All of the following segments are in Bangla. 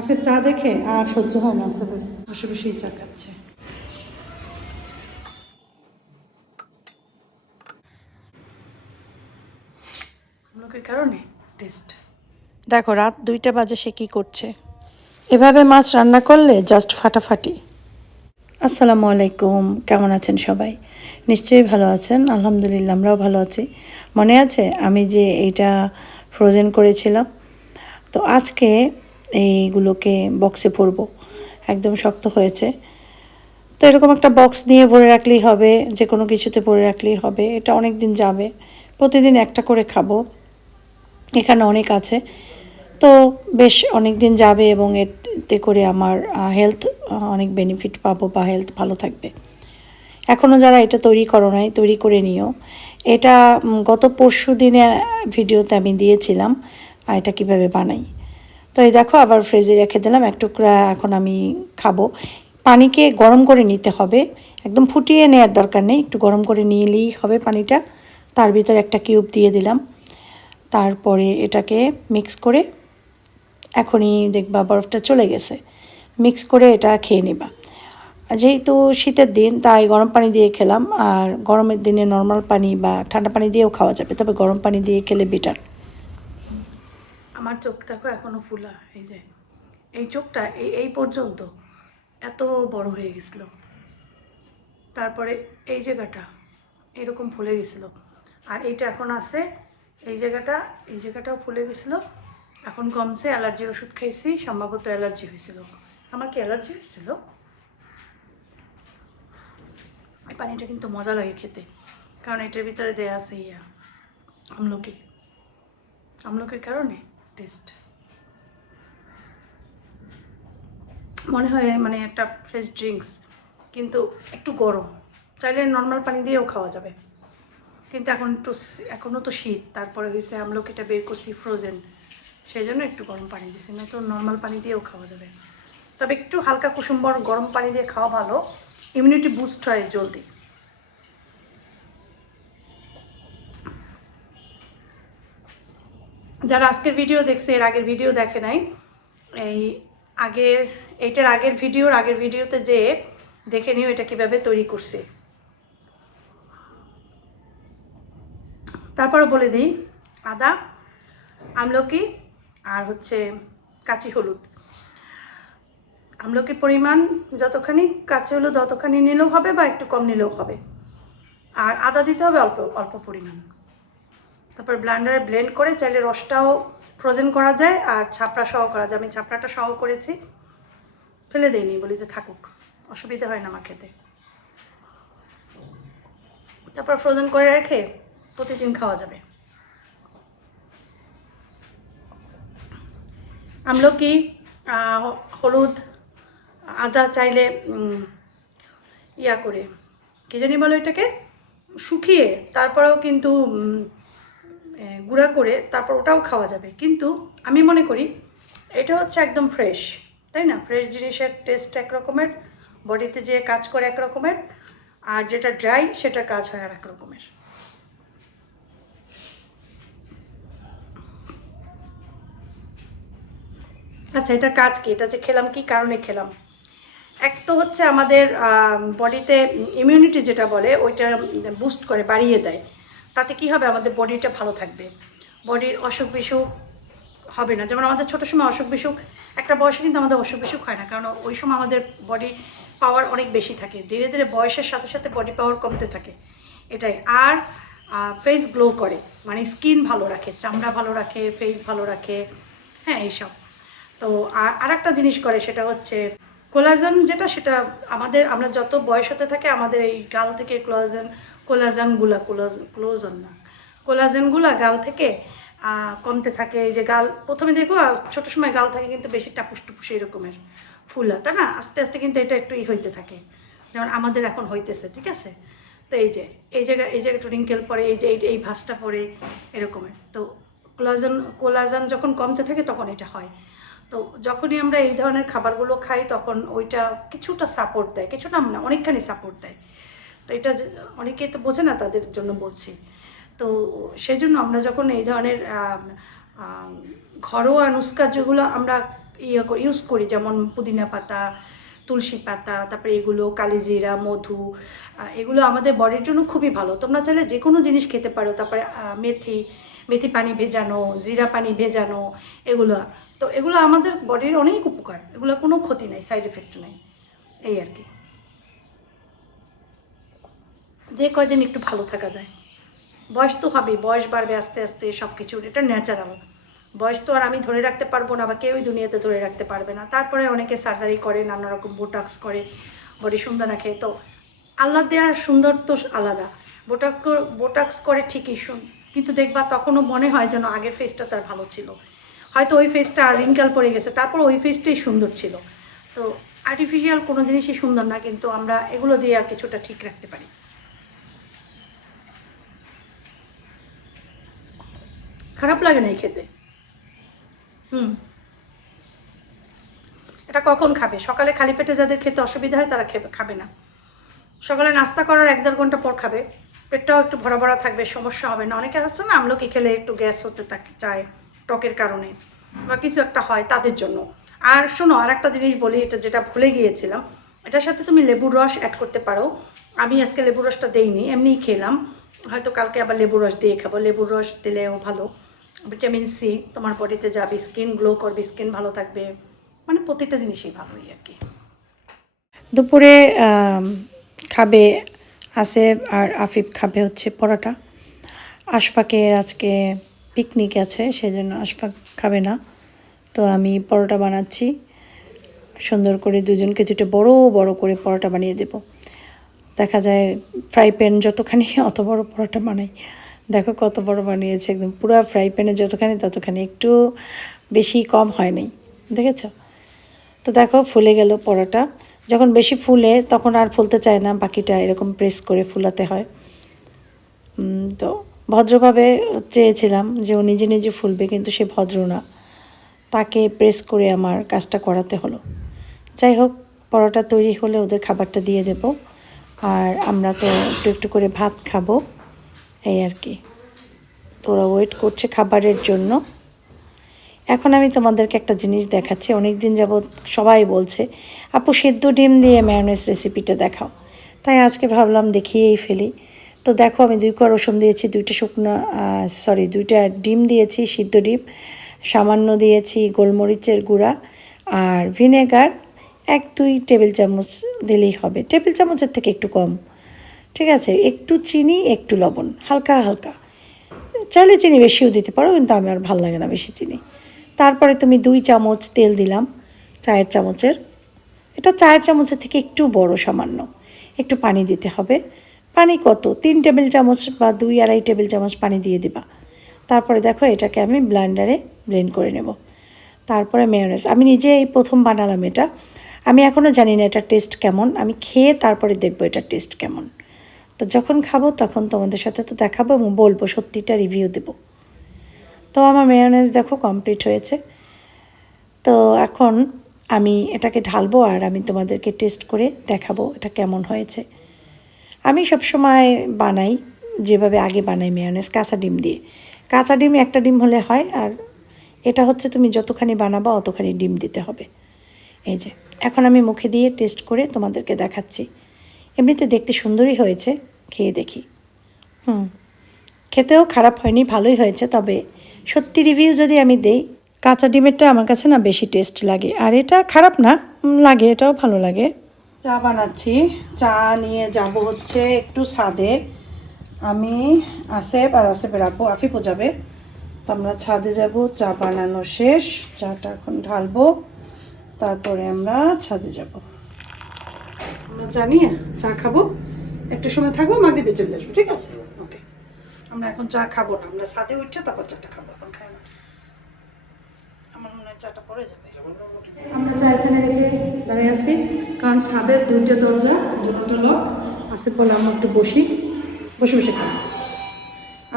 আসের চা দেখে আর সহ্য হয় না আসলে। বসে বসেই চা খাচ্ছে। দেখো, রাত দুইটা বাজে সে কি করছে? এভাবে মাছ রান্না করলে জাস্ট ফাটাফাটি। আসসালামু আলাইকুম, কেমন আছেন সবাই? নিশ্চয়ই ভালো আছেন, আলহামদুলিল্লাহ আমরাও ভালো আছি। মনে আছে আমি যে এইটা ফ্রোজেন করেছিলাম? তো আজকে এইগুলোকে বক্সে ভরবো। একদম শক্ত হয়েছে। তো এরকম একটা বক্স নিয়ে ভরে রাখলেই হবে যে কোনো কিছুতে ভরে রাখলেই হবে, এটা অনেক দিন যাবে। প্রতিদিন একটা করে খাব। এখানে অনেক আছে। তো বেশ অনেক দিন যাবে এবং এতে করে আমার হেলথ অনেক বেনিফিট পাবো বা হেলথ ভালো থাকবে। এখনও যারা এটা তৈরি করো নাই, তৈরি করে নিও। এটা গত পরশু দিনে ভিডিওতে আমি দিয়েছিলাম এটা কীভাবে বানাই। তো এই দেখো, আবার ফ্রিজে রেখে দিলাম। এক টুকরা এখন আমি খাব। পানিকে গরম করে নিতে হবে। একদম ফুটিয়ে নেওয়ার দরকার নেই। একটু গরম করে নিলেই হবে পানিটা। তার ভিতরে একটা কিউব দিয়ে দিলাম। তারপরে এটাকে মিক্স করে এখনই দেখবা বরফটা চলে গেছে। মিক্স করে এটা খেয়ে নেবা। যেহেতু শীতের দিন, তাই গরম পানি দিয়ে খেলাম। আর গরমের দিনে নর্মাল পানি বা ঠান্ডা পানি দিয়েও খাওয়া যাবে। তবে গরম পানি দিয়ে খেলে বেটার আমার চোখ দেখো এখনও ফুলা, এই যে, এই চোখটা এই এই পর্যন্ত এত বড় হয়ে গেছিল। তারপরে এই জায়গাটা এরকম ফুলে গেছিল। আর এইটা এখন আছে, এই জায়গাটা, এই জায়গাটাও ফুলে গেছিল। এখন কমছে, অ্যালার্জির ওষুধ খাইছি, সম্ভবত অ্যালার্জি হয়েছিল। আমার কি অ্যালার্জি হয়েছিল? এই পানিটা কিন্তু মজা লাগে খেতে, কারণ এটার ভিতরে দেয়া আছে ইয়া, আমলকি। আমলকির কারণে টেস্ট মনে হয় মানে একটা ফ্রেশ ড্রিঙ্কস কিন্তু একটু গরম। চাইলে নর্মাল পানি দিয়েও খাওয়া যাবে। কিন্তু এখন একটু এখনও তো শীত। তারপরে হয়েছে আমলকিটা বের করছি ফ্রোজেন সেই জন্য একটু গরম পানি দিয়েছি না তো নর্মাল পানি দিয়েও খাওয়া যাবে। তবে একটু হালকা কুসুম্বর গরম পানি দিয়ে খাওয়া ভালো। ইমিউনিটি বুস্ট হয় জলদি। যারা আজকের ভিডিও দেখছে, এর আগের ভিডিও দেখে নাই, এই আগের এইটার আগের ভিডিওর আগের ভিডিওতে যে দেখে নিও এটা কীভাবে তৈরি করছে। তারপরে বলে দিই, আদা, আমলকি আর হচ্ছে কাঁচি হলুদ। আমলকির পরিমাণ যতখানি কাঁচি হলুদ ততখানি নিলেও হবে বা একটু কম নিলেও হবে। আর আদা দিতে হবে অল্প অল্প পরিমাণ। তারপর ব্লান্ডারে ব্লেন্ড করে চাইলে রসটাও ফ্রোজেন করা যায় আর ছাপড়া সহ করা যায়। আমি ছাপড়াটা সহ করেছি। ফেলে দিইনি, বলি যে থাকুক। অসুবিধা হয় না আমার খেতে। তারপর ফ্রোজেন করে রেখে প্রতিদিন খাওয়া যাবে। আমলকি হলুদ, আদা চাইলে ইয়া করে, কী জানি বলো এটাকে শুকিয়ে, তারপরেও কিন্তু গুঁড়া করে তারপর ওটাও খাওয়া যাবে। কিন্তু আমি মনে করি এটা হচ্ছে একদম ফ্রেশ তাই না? ফ্রেশ জিনিসের টেস্ট এক রকমের বডিতে যে কাজ করে এক রকমের, আর যেটা ড্রাই সেটার কাজ হয় আর এক রকমের। আচ্ছা এটা কাজ কি? এটা যে খেলাম, কি কারণে খেলাম? এক তো হচ্ছে আমাদের বডিতে ইমিউনিটি যেটা বলে, ওইটা বুস্ট করে, বাড়িয়ে দেয়। তাতে কি হবে? আমাদের বডিটা ভালো থাকবে। বডির অসুখ বিসুখ হবে না। যেমন আমাদের ছোটো সময় অসুখ বিসুখ, একটা বয়সে কিন্তু আমাদের অসুখ বিসুখ হয় না। কারণ ওই সময় আমাদের বডি পাওয়ার অনেক বেশি থাকে। ধীরে ধীরে বয়সের সাথে সাথে বডি পাওয়ার কমতে থাকে। এটাই। আর ফেস গ্লো করে। মানে স্কিন ভালো রাখে, চামড়া ভালো রাখে ফেস ভালো রাখে। হ্যাঁ এইসব। তো আর একটা জিনিস করে সেটা হচ্ছে কোলাজন যেটা, সেটা আমাদের, আমরা যত বয়স হতে থাকে আমাদের এই গাল থেকে কোলাজন কোলাজানগুলা কোলাজন ক্লোজন না কোলাজেনগুলা গাল থেকে কমতে থাকে। এই যে গাল, প্রথমে দেখো ছোট সময় গাল থাকে কিন্তু বেশি টাপুস টুপুস এরকমের ফুলা, তাই না? আস্তে আস্তে কিন্তু এটা একটু ই হইতে থাকে। যেমন আমাদের এখন হইতেছে, ঠিক আছে? তো এই যে, এই জায়গায় এই জায়গায় একটু রিঙ্কেল পরে, এই যে, এই ভাঁজটা পরে, এরকমের। তো কোলাজন কোলাজন যখন কমতে থাকে তখন এটা হয়। তো যখনই আমরা এই ধরনের খাবারগুলো খাই তখন ওইটা কিছুটা সাপোর্ট দেয়, কিছুটা না, অনেকখানি সাপোর্ট দেয়। তো এটা অনেকেই তো বোঝে না তাদের জন্য বলছি। তো সেই জন্য আমরা যখন এই ধরনের ঘরোয়া নুস্কা যেগুলো আমরা ইয়ে ইউজ করি, যেমন পুদিনা পাতা, তুলসী পাতা, তারপরে এগুলো কালিজিরা মধু এগুলো আমাদের বডির জন্য খুবই ভালো। তোমরা চাইলে যে কোনো জিনিস খেতে পারো, তারপরে মেথি মেথি পানি ভেজানো, জিরা পানি ভেজানো, এগুলো। তো এগুলো আমাদের বডির অনেক উপকার। এগুলো কোনো ক্ষতি নাই সাইড এফেক্ট নাই। এই আর কি। যে কয়দিন একটু ভালো থাকা যায়। বয়স তো হবে বয়স বাড়বে আস্তে আস্তে সব কিছুর এটা ন্যাচারাল বয়স তো আর আমি ধরে রাখতে পারব না বা কেউই দুনিয়াতে ধরে রাখতে পারবে না। তারপরে অনেকে সার্জারি করে, নানা রকম বোটাক্স করে বডি সুন্দর রাখে তো আল্লাহ দেওয়ার সুন্দর তো আলাদা। বোটাক্স বোটাক্স করে ঠিকই শুন কিন্তু দেখবা তখনও মনে হয় যেন আগের ফেসটা তার ভালো ছিল। হয়তো ওই ফেসটা রিঙ্কাল পড়ে গেছে, তারপর ওই ফেসটাই সুন্দর ছিল। তো আর্টিফিশিয়াল কোনো জিনিসই সুন্দর না, কিন্তু আমরা এগুলো দিয়ে আর কিছুটা ঠিক রাখতে পারি। খারাপ লাগে না খেতে। হুম। এটা কখন খাবে? সকালে খালি পেটে যাদের খেতে অসুবিধা হয় তারা খাবে না। সকালে নাস্তা করার এক দেড় ঘণ্টা পর খাবে। পেটটাও একটু ভরা ভরা থাকবে, সমস্যা হবে না। অনেকে আসছে না, আমলকি খেলে একটু গ্যাস হতে থাকে চায় টকের কারণে বা কিছু একটা হয় তাদের জন্য। আর শোনো আর একটা জিনিস বলি, এটা যেটা ভুলে গিয়েছিলাম, এটার সাথে তুমি লেবুর রস অ্যাড করতে পারো। আমি আজকে লেবুর রসটা দেইনি, এমনিই খেলাম। হয়তো কালকে আবার লেবুর রস দিয়ে খাব। লেবুর রস দিলেও ভালো। ভিটামিন সি, তোমার বডিতে যাবে স্কিন গ্লো করবে, স্কিন ভালো থাকবে মানে প্রত্যেকটা জিনিসই ভালোই আর কি। দুপুরে খাবে আসেফ আর আফিফ খাবে হচ্ছে পরোটা। আশফাকের আজকে পিকনিক আছে, সেজন্য আশফাক খাবে না। তো আমি পরোটা বানাচ্ছি। সুন্দর করে দুজনকে দুটো বড় বড় করে পরোটা বানিয়ে দেব। দেখা যায় ফ্রাই প্যান যতখানি, অত বড় পরোটা বানাই। দেখো কত বড় বানিয়েছে একদম। পুরো ফ্রাই প্যানে যতখানি ততখানি, একটু বেশি কম হয় নাই দেখেছ? তো দেখো ফুলে গেল পরোটা। যখন বেশি ফুলে তখন আর ফুলতে চায় না, বাকিটা এরকম প্রেস করে ফুলাতে হয়। তো ভদ্রভাবে চেয়েছিলাম যে ও নিজে নিজে ফুলবে, কিন্তু সে ভদ্র না। তাকে প্রেস করে আমার কাজটা করাতে হলো। যাই হোক, পরোটা তৈরি হলে ওদের খাবারটা দিয়ে দেব। আর আমরা তো একটু একটু করে ভাত খাব। এই আর কি। তো ওরা ওয়েট করছে খাবারের জন্য। এখন আমি তোমাদেরকে একটা জিনিস দেখাচ্ছি। অনেক দিন যাবৎ সবাই বলছে, আপু, সেদ্ধ ডিম দিয়ে ম্যায়োনেজ রেসিপিটা দেখাও। তাই আজকে ভাবলাম দেখিয়েই ফেলি। তো দেখো, আমি দুই কোয়া রসুন দিয়েছি, দুইটা শুকনো সরি দুইটা ডিম দিয়েছি, সিদ্ধ ডিম, সামান্য দিয়েছি গোলমরিচের গুঁড়া আর ভিনেগার। এক, দুই টেবিল চামচ দিলেই হবে। টেবিল চামচের থেকে একটু কম। ঠিক আছে, একটু চিনি, একটু লবণ, হালকা হালকা। চাইলে চিনি বেশিও দিতে পারো, কিন্তু আমার ভালো লাগে না বেশি চিনি। তারপরে তুমি দুই চামচ তেল দিলাম, চায়ের চামচের। এটা চায়ের চামচের থেকে একটু বড় সামান্য। একটু পানি দিতে হবে। পানি কত? তিন টেবিল চামচ বা দুই আড়াই টেবিল চামচ পানি দিয়ে দিবা। তারপরে দেখো, এটাকে আমি ব্লান্ডারে ব্লেন্ড করে নেব। তারপরে মেয়োনেজ আমি নিজে এই প্রথম বানালাম এটা। আমি এখনও জানি না এটার টেস্ট কেমন। আমি খেয়ে তারপরে দেখব এটার টেস্ট কেমন। তো যখন খাব তখন তোমাদের সাথে তো দেখাবো এবং বলব, সত্যিটা রিভিউ দেবো। তো আমার মেয়োনেজ দেখো কমপ্লিট হয়েছে। তো এখন আমি এটাকে ঢালবো আর আমি তোমাদেরকে টেস্ট করে দেখাবো এটা কেমন হয়েছে। আমি সবসময় বানাই, যেভাবে আগে বানাই মেয়োনেজ কাঁচা ডিম দিয়ে। কাঁচা ডিম একটা ডিম হলে হয় আর এটা হচ্ছে তুমি যতখানি বানাবা অতখানি ডিম দিতে হবে। এই যে, এখন আমি মুখে দিয়ে টেস্ট করে তোমাদেরকে দেখাচ্ছি। এমনিতে দেখতে সুন্দরই হয়েছে। খেয়ে দেখি। হুম, খেতেও খারাপ হয়নি, ভালোই হয়েছে, তবে সত্যি রিভিউ যদি আমি দেই, কাঁচা ডিমেরটা আমার কাছে না বেশি টেস্ট লাগে। আর এটা খারাপ না লাগে, এটাও ভালো লাগে। চা বানাচ্ছি। চা নিয়ে যাব হচ্ছে একটু সাদে আমি আসেফ আর আসেফের আপু আফিপও যাবে। তো আমরা ছাদে যাব, চা বানানো শেষ, চাটা এখন ঢালবো। তারপরে আমরা ছাদে যাব। আমরা জানি চা খাব। একটু সময় থাকব মাগরিবে চলে আসব, ঠিক আছে? ওকে আমরা এখন চা খাব না, আমরা ছাদে উঠছে তারপর চাটা খাব, এখন খাই না। আমার মনে হয় চাটা পরে যাবে। আমরা চা এখানে রেখে দাঁড়িয়ে আছি, কারণ ছাদের দুইটা দরজা, দুটো লক, আসিফ বলে আমরা একটু বসি, বসে বসে খাই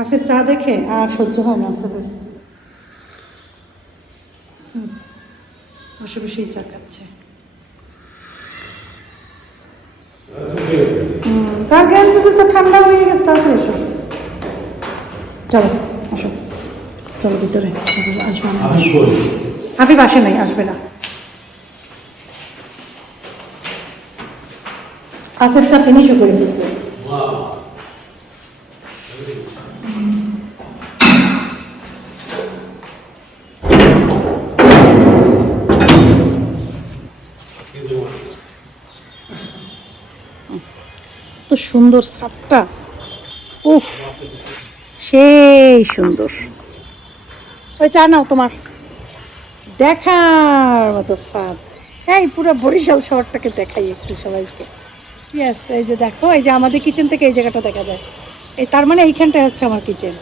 আসিফ চা দেখে আর সহ্য হয় না আসিফের বসে বসেই চা খাচ্ছে। তার জ্ঞান যদি তো ঠান্ডা হয়ে গেছে তারপরে এসো। চলো আসো। চলো ভিতরে আসবে আপনি হাবিব আসে নাই আসবে না। আসের চাপে নিশো করে দিয়েছে সুন্দর সাপটা উফ সেই সুন্দর। ওই চা নাও তোমার। দেখার মতো স্বাদ। এই পুরো বরিশাল শহরটাকে দেখাই একটু সবাইকে। ইয়েস এই যে দেখো এই যে আমাদের কিচেন থেকে এই জায়গাটা দেখা যায়। এই তার মানে এইখানটায় হচ্ছে আমার কিচেন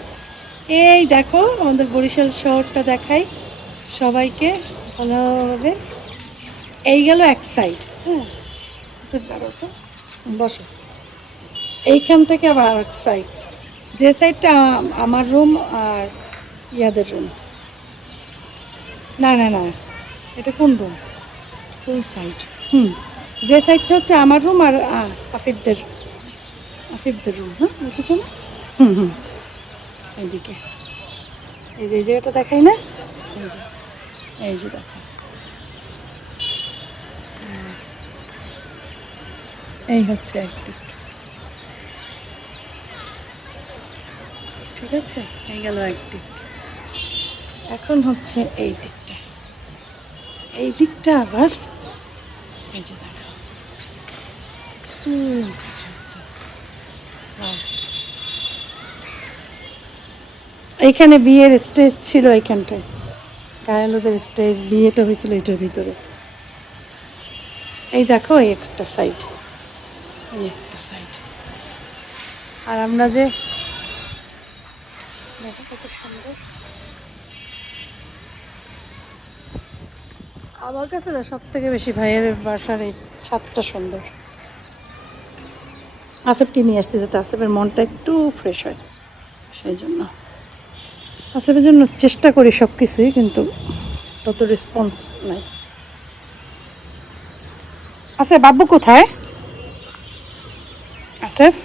এই দেখো আমাদের বরিশাল শহরটা দেখাই সবাইকে ভালোভাবে। এই গেল এক সাইড হ্যাঁ? আচ্ছা, তো বসো। এইখান থেকে আবার আর এক সাইড যে সাইডটা আমার রুম আর ইয়াদের রুম না না না, এটা কোন রুম ওই সাইড হুম, যে সাইডটা হচ্ছে আমার রুম আর আফিফদের আফিফদের রুম হ্যাঁ হুম হুম, এইদিকে। এই যে, এই জায়গাটা দেখাই না? এই যে এই যে দেখো। এই হচ্ছে একদিক। ঠিক আছে? এই গেল একদিক। এখন হচ্ছে এই দিকটা। এই দিকটা আবার এই যে দেখো। হ্যাঁ। এইখানে বিয়ের স্টেজ ছিল এইখানটায়। গায়ালোদের স্টেজ, বিয়েটা হয়েছিল এটার ভিতরে। এই দেখো, এই একটা সাইড এই একটা সাইড আর আমরা যে দেখো কত সুন্দর। আমার কাছে না সব থেকে বেশি ভাইয়ের বাসার এই ছাদটা সুন্দর। আসেফকে নিয়ে আসতে যাতে আসেফের মনটা একটু ফ্রেশ হয়, সেই জন্য। আসেফের জন্য চেষ্টা করি সব কিছুই কিন্তু তত রেসপন্স নাই। আসে বাবু কোথায়? আসেফ?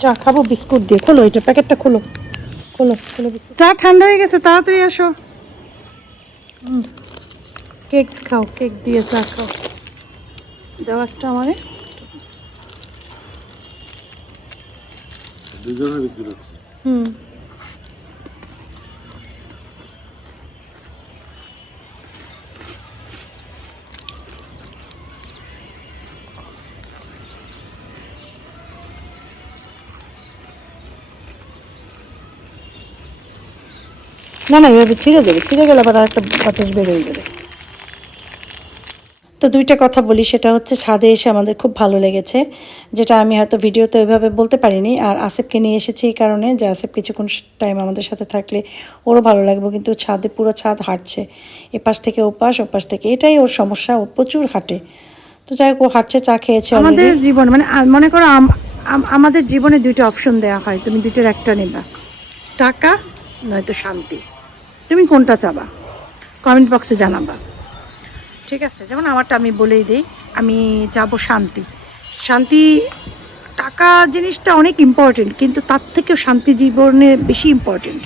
চা খাব বিস্কুট দিয়ে। খোলো এটা প্যাকেটটা খোলো। খোলো খোলো বিস্কুট। চা ঠান্ডা হয়ে গেছে তাড়াতাড়ি আসো। কেক খাও কেক দিয়ে চা খাও। দাও একটা আমারে। দুজনের বিস্কুট আছে হুম। না না এভাবে ছিঁড়ে যাবে ছিঁড়ে গেলে আবার একটা বাতাস বেরোয় যাবে। তো দুইটা কথা বলি সেটা হচ্ছে ছাদে এসে আমাদের খুব ভালো লেগেছে যেটা আমি হয়তো ভিডিওতে ওইভাবে বলতে পারিনি আর আসিফকে নিয়ে এসেছি এই কারণে যে আসিফ কিছুক্ষণ টাইম আমাদের সাথে থাকলে ওরও ভালো লাগবে কিন্তু ছাদে পুরো ছাদ হাঁটছে এপাশ থেকে ওপাশ ওপাশ থেকে এটাই ওর সমস্যা ও প্রচুর হাঁটে। তো যাই হোক ও হাঁটছে চা খেয়েছে আমাদের জীবন মানে মনে করো আম- আম- আমাদের জীবনে দুইটা অপশন দেওয়া হয় তুমি দুইটার একটা নেবা। টাকা নয়তো শান্তি। তুমি কোনটা চাবা? কমেন্ট বক্সে জানাবা। ঠিক আছে, যেমন আমারটা আমি বলেই দিই, আমি চাবো শান্তি। শান্তি, টাকা জিনিসটা অনেক ইম্পর্টেন্ট কিন্তু তার থেকেও শান্তি জীবনে বেশি ইম্পর্টেন্ট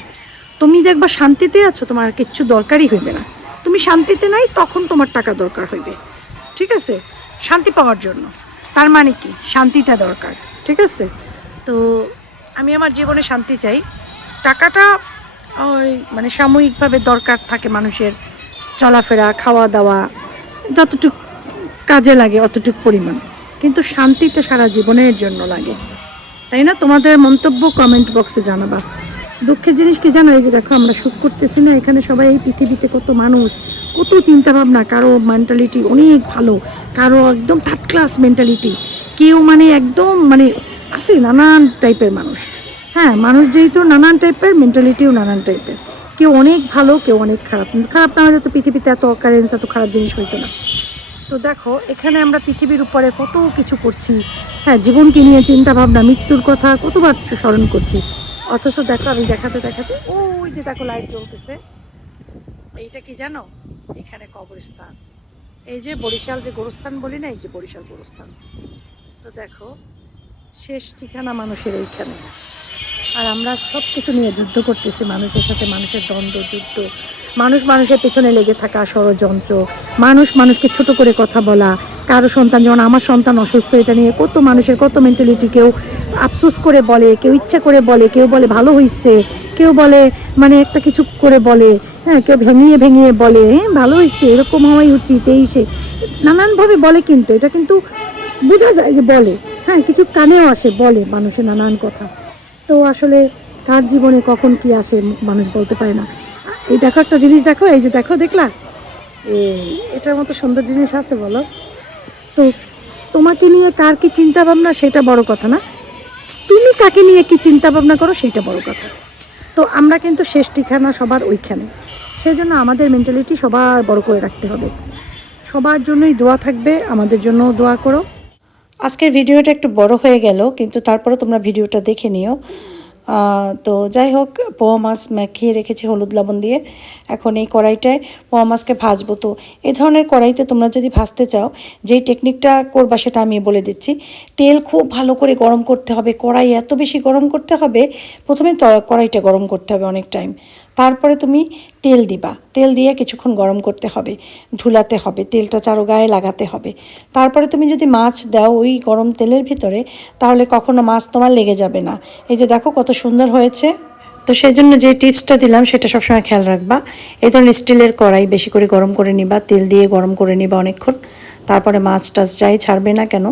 তুমি দেখবা শান্তিতে আছো, তোমার কিচ্ছু দরকারই হইবে না। তুমি শান্তিতে নাই, তখন তোমার টাকা দরকার হইবে। ঠিক আছে? শান্তি পাওয়ার জন্য। তার মানে কি? শান্তিটা দরকার। ঠিক আছে? তো আমি আমার জীবনে শান্তি চাই। টাকাটা ওই মানে সাময়িকভাবে দরকার থাকে মানুষের চলাফেরা খাওয়া দাওয়া যতটুক কাজে লাগে অতটুক পরিমাণ। কিন্তু শান্তিটা সারা জীবনের জন্য লাগে। তাই না? তোমাদের মন্তব্য কমেন্ট বক্সে জানাবা। দুঃখের জিনিস কি জানো? এই যে দেখো, আমরা সুখ করতেছি না। এখানে সবাই এই পৃথিবীতে কত মানুষ, কত চিন্তা ভাবনা কারও মেন্টালিটি অনেক ভালো, কারও একদম থার্ড ক্লাস মেন্টালিটি কেউ মানে একদম মানে আছে নানান টাইপের মানুষ। হ্যাঁ মানুষ যেহেতু নানান টাইপের মেন্টালিটিও নানান টাইপের কেউ অনেক ভালো, কেউ অনেক খারাপ। খারাপ না হলে তো পৃথিবীতে এত অকারেন্স এত খারাপ জিনিস হইতো না। তো দেখো, এখানে আমরা পৃথিবীর উপরে কত কিছু করছি। হ্যাঁ জীবনকে নিয়ে চিন্তা ভাবনা মৃত্যুর কথা কতবার স্মরণ করছি। অথচ দেখো, আমি দেখাতে দেখাতে, ওই যে দেখো লাইট জ্বলতেছে। এইটা কি জানো? এখানে কবরস্থান। এই যে বরিশাল যে গোরস্থান বলি না, এই যে বরিশাল গোরস্থান। তো দেখো, শেষ ঠিকানা মানুষের এইখানে। আর আমরা সব কিছু নিয়ে যুদ্ধ করতেছি, মানুষের সাথে মানুষের দ্বন্দ্ব, যুদ্ধ। মানুষ মানুষের পেছনে লেগে থাকা ষড়যন্ত্র। মানুষ মানুষকে ছোট করে কথা বলা। কারও সন্তান, যেমন আমার সন্তান অসুস্থ, এটা নিয়ে কত মানুষের, কত মেন্টালিটি কেউ আফসোস করে বলে, কেউ ইচ্ছা করে বলে, কেউ বলে ভালো হয়েছে কেউ বলে মানে একটা কিছু করে বলে হ্যাঁ কেউ ভেঙিয়ে ভেঙিয়ে বলে হ্যাঁ ভালো হয়েছে এরকম হওয়াই উচিত, এই সে। নানানভাবে বলে কিন্তু, এটা কিন্তু বোঝা যায় যে বলে। হ্যাঁ কিছু কানেও আসে বলে মানুষের নানান কথা। তো আসলে কার জীবনে কখন কি আসে মানুষ বলতে পারে না। এই দেখো একটা জিনিস দেখো, এই যে দেখো, দেখলা? এটার মতো সুন্দর জিনিস আছে বলো। তো তোমাকে নিয়ে কার কি চিন্তা ভাবনা সেটা বড় কথা না। তুমি কাকে নিয়ে কি চিন্তা ভাবনা করো, সেটা বড় কথা। তো আমরা কিন্তু শেষ ঠিকানা সবার ওইখানে। সেই জন্য আমাদের মেন্টালিটি সবার বড় করে রাখতে হবে। সবার জন্যই দোয়া থাকবে, আমাদের জন্যও দোয়া করো। আজকের ভিডিওটা একটু বড় হয়ে গেল, কিন্তু তারপরে তোমরা ভিডিওটা দেখে নিও। তো যাই হোক পোয়া মাছ মাখিয়ে রেখেছি হলুদ লবণ দিয়ে। এখন এই কড়াইটায় পোয়া মাছকে ভাজবো। তো এই ধরনের কড়াইতে তোমরা যদি ভাজতে চাও, যেই টেকনিকটা করবা সেটা আমি বলে দিচ্ছি। তেল খুব ভালো করে গরম করতে হবে। কড়াই এত বেশি গরম করতে হবে, প্রথমে কড়াইটা গরম করতে হবে অনেক টাইম তারপরে তুমি তেল দিবা। তেল দিয়ে কিছুক্ষণ গরম করতে হবে ঢুলাতে হবে, তেলটা চারো গায়ে লাগাতে হবে। তারপরে তুমি যদি মাছ দাও ওই গরম তেলের ভিতরে, তাহলে কখনো মাছ তোমার লেগে যাবে না। এই যে দেখো কত সুন্দর হয়েছে। তো সেই জন্য যে টিপসটা দিলাম সেটা সবসময় খেয়াল রাখবা। এই ধরনের স্টিলের কড়াই বেশি করে গরম করে নিবা, তেল দিয়ে গরম করে নিবা অনেকক্ষণ। তারপরে মাছ টাছ যাই ছাড়বে না কেন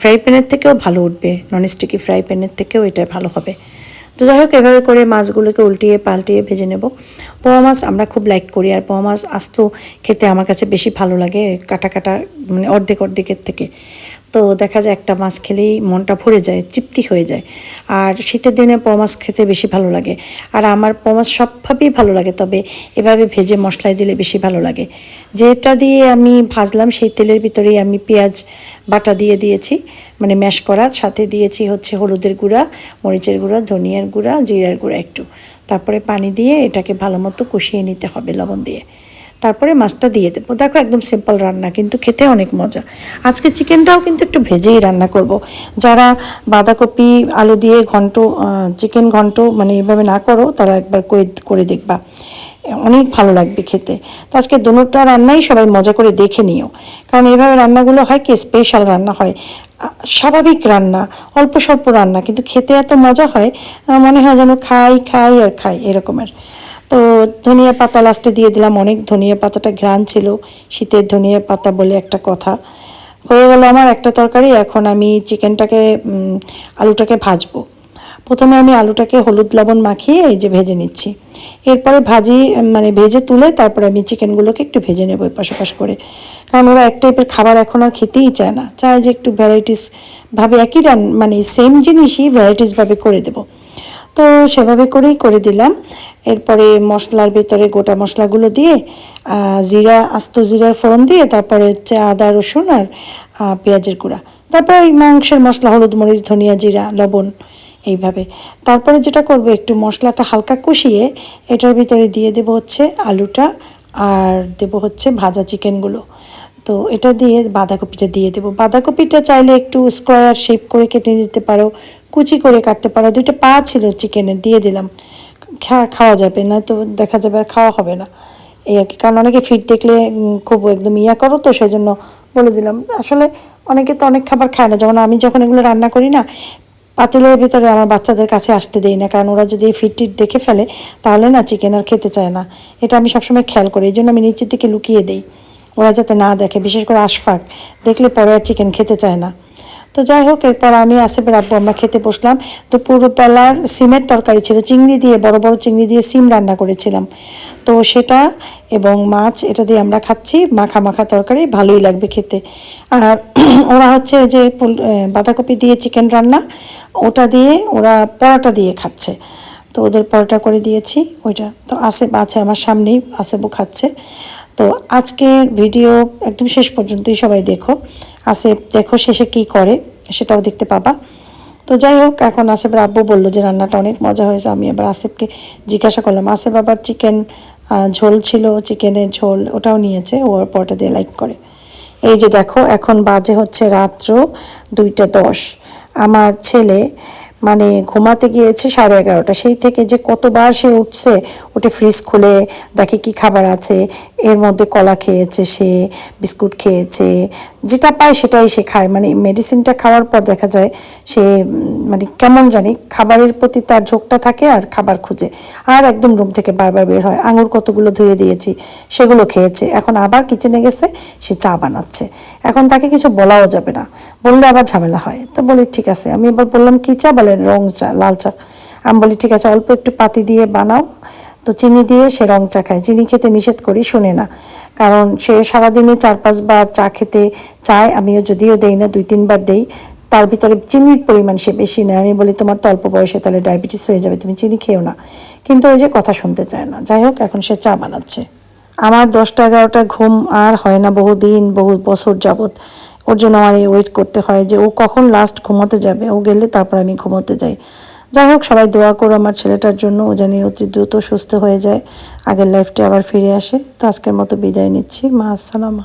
ফ্রাই প্যানের থেকেও ভালো উঠবে নন স্টিকি ফ্রাই প্যানের থেকেও এটা ভালো হবে। তো যাই হোক, এভাবে করে মাছগুলোকে উল্টিয়ে পাল্টিয়ে ভেজে নেব। পোয়া মাছ আমরা খুব লাইক করি, আর পোয়া মাছ আস্ত খেতে আমার কাছে বেশি ভালো লাগে, কাটা কাটা মানে অর্ধেক অর্ধেকের থেকে। তো দেখা যায় একটা মাছ খেলেই মনটা ভরে যায়, তৃপ্তি হয়ে যায়। আর শীতের দিনে পোয়া মাছ খেতে বেশি ভালো লাগে। আর আমার পোয়া মাছ সবভাবেই ভালো লাগে, তবে এভাবে ভেজে মশলায় দিলে বেশি ভালো লাগে। যেটা দিয়ে আমি ভাজলাম, সেই তেলের ভিতরেই আমি পেঁয়াজ বাটা দিয়ে দিয়েছি মানে ম্যাশ করা। সাথে দিয়েছি হচ্ছে হলুদের গুঁড়া, মরিচের গুঁড়া, ধনিয়ার গুঁড়া, জিরার গুঁড়া একটু। তারপরে পানি দিয়ে এটাকে ভালো মতো কষিয়ে নিতে হবে লবণ দিয়ে। তারপরে মাছটা দিয়ে দেবো। দেখো একদম সিম্পল রান্না, কিন্তু খেতে অনেক মজা। আজকে চিকেনটাও কিন্তু একটু ভেজেই রান্না করব। যারা বাঁধাকপি, আলু দিয়ে ঘন্ট চিকেন ঘন্ট মানে এভাবে না করো, তারা একবার করে করে দেখবা। অনেক ভালো লাগবে খেতে। তো আজকে দুটোটা রান্নাই সবাই মজা করে দেখে নিও। কারণ এইভাবে রান্নাগুলো হয় কি স্পেশাল রান্না হয়। স্বাভাবিক রান্না, অল্প স্বল্প রান্না, কিন্তু খেতে এত মজা হয় মনে হয় যেন খাই খাই আর খাই, এরকমের। তো ধনিয়া পাতা লাস্টে দিয়ে দিলাম অনেক। ধনিয়া পাতাটা ঘ্রাণ ছিল, শীতের ধনিয়া পাতা বলে একটা কথা। হয়ে গেল আমার একটা তরকারি, এখন আমি চিকেনটাকে আলুটাকে ভাজবো। প্রথমে আমি আলুটাকে হলুদ লবণ মাখিয়ে এই যে ভেজে নিচ্ছি। এরপরে ভাজি মানে ভেজে তুলে তারপরে আমি চিকেনগুলোকে একটু ভেজে নেব পাশাপাশ করে। কারণ ওরা এক টাইপের খাবার এখন আর খেতেই চায় না। চায় যে একটু ভ্যারাইটিস ভাবে, একই রান মানে সেম জিনিসই ভ্যারাইটিসভাবে করে দেবো। তো সেভাবে করেই করে দিলাম। এরপরে মশলার ভিতরে গোটা মশলাগুলো দিয়ে জিরা, আস্ত জিরার ফোড়ন দিয়ে, তারপরে হচ্ছে আদা, রসুন আর পেঁয়াজের গুঁড়া। তারপরে ওই মাংসের মশলা, হলুদ, মরিচ, ধনিয়া, জিরা, লবণ এইভাবে। তারপরে যেটা করব, একটু মশলাটা হালকা কষিয়ে এটার ভিতরে দিয়ে দেব হচ্ছে আলুটা আর দেব হচ্ছে ভাজা চিকেনগুলো। তো এটা দিয়ে বাঁধাকপিটা দিয়ে দেবো। বাঁধাকপিটা চাইলে একটু স্কোয়ার শেপ করে কেটে নিতে পারো। কুচি করে কাটতে পারো। দুইটা পা ছিল চিকেনের দিয়ে দিলাম। খাওয়া যাবে না তো দেখা যাবে খাওয়া হবে না। এই আর কি, কারণ অনেকে ফিট দেখলে খুব একদম ইয়া করো তো সেই জন্য বলে দিলাম। আসলে অনেকে তো অনেক খাবার খায় না। যেমন আমি যখন এগুলো রান্না করি না, পাতিলের ভিতরে আমার বাচ্চাদের কাছে আসতে দেই না। কারণ ওরা যদি ফিট টিট দেখে ফেলে, তাহলে না চিকেন আর খেতে চায় না। এটা আমি সবসময় খেয়াল করি। এই জন্য আমি নিচের দিকে লুকিয়ে দিই। ওরা যাতে না দেখে, বিশেষ করে আশফাক। দেখলে পরে আর চিকেন খেতে চায় না। তো যাই হোক এরপর আমি আসেফের আব্বু, আমরা খেতে বসলাম। তো পুরোবেলার সিমের তরকারি ছিল, চিংড়ি দিয়ে, বড় বড় চিংড়ি দিয়ে সিম রান্না করেছিলাম। তো সেটা এবং মাছ, এটা দিয়ে আমরা খাচ্ছি, মাখা মাখা তরকারি, ভালোই লাগবে খেতে। আর ওরা হচ্ছে যে বাঁধাকপি দিয়ে চিকেন রান্না, ওটা দিয়ে ওরা পরোটা দিয়ে খাচ্ছে। তো ওদের পরোটা করে দিয়েছি, ওইটা। তো আসে আছে আমার সামনেই, আসেফও খাচ্ছে। তো আজকের ভিডিও একদম শেষ পর্যন্তই সবাই দেখো। আসেফ, দেখো শেষে কি করে, সেটাও দেখতে পাবা। তো যাই হোক, এখন আসেফের আব্বু বলল যে রান্নাটা অনেক মজা হয়েছে। আমি আবার আসেফকে জিজ্ঞাসা করলাম, আসেফ আবার চিকেন ঝোল ছিল, চিকেনের ঝোল ওটাও নিয়েছে ওর পরটা দিয়ে লাইক করে। এই যে দেখো, এখন বাজে হচ্ছে রাত্র দুইটা দশ। আমার ছেলে মানে ঘুমাতে গিয়েছে সাড়ে এগারোটা। সেই থেকে যে কতবার সে উঠছে, উঠে ফ্রিজ খুলে দেখে কি খাবার আছে, এর মধ্যে কলা খেয়েছে সে, বিস্কুট খেয়েছে, যেটা পায় সেটাই সে খায়। মানে মেডিসিনটা খাওয়ার পর দেখা যায় সে মানে কেমন জানি খাবারের প্রতি তার ঝোঁকটা থাকে আর খাবার খুঁজে। আর একদম রুম থেকে বারবার বের হয়। আঙুর কতগুলো ধুয়ে দিয়েছি, সেগুলো খেয়েছে। এখন আবার কিচেনে গেছে, সে চা বানাচ্ছে। এখন তাকে কিছু বলাও যাবে না। বললে আবার ঝামেলা হয়। তো বলি, ঠিক আছে। আমি এবার বললাম, কি চা? বলে রং চা, লাল চা। আমি বলি, ঠিক আছে, অল্প একটু পাতি দিয়ে বানাও। তো চিনি দিয়ে সে রং চা খায়। চিনি খেতে নিষেধ করি, শুনে না। কারণ সে সারাদিনে চার, পাঁচবার চা খেতে চায়, আমিও যদিও দেই না, দুই, তিনবার দেই। তার ভিতরে চিনির পরিমাণ সে বেশি নেয়। আমি বলি, তোমার তো অল্প বয়সে তাহলে ডায়াবেটিস হয়ে যাবে, তুমি চিনি খেও না। কিন্তু ওই যে কথা শুনতে চায় না। যাই হোক, এখন সে চা বানাচ্ছে। আমার দশটা, এগারোটা ঘুম আর হয় না বহুদিন, বহু বছর যাবত ওর জন্য আমার এই ওয়েট করতে হয় যে ও কখন লাস্ট ঘুমোতে যাবে। ও গেলে তারপর আমি ঘুমোতে যাই। যাই হোক, সবাই দোয়া করো আমার ছেলেটার জন্য। ও জানি অতি দ্রুত সুস্থ হয়ে যায়। আগের লাইফটা আবার ফিরে আসে। তো আজকের মতো বিদায় নিচ্ছি। মা, আসসালামা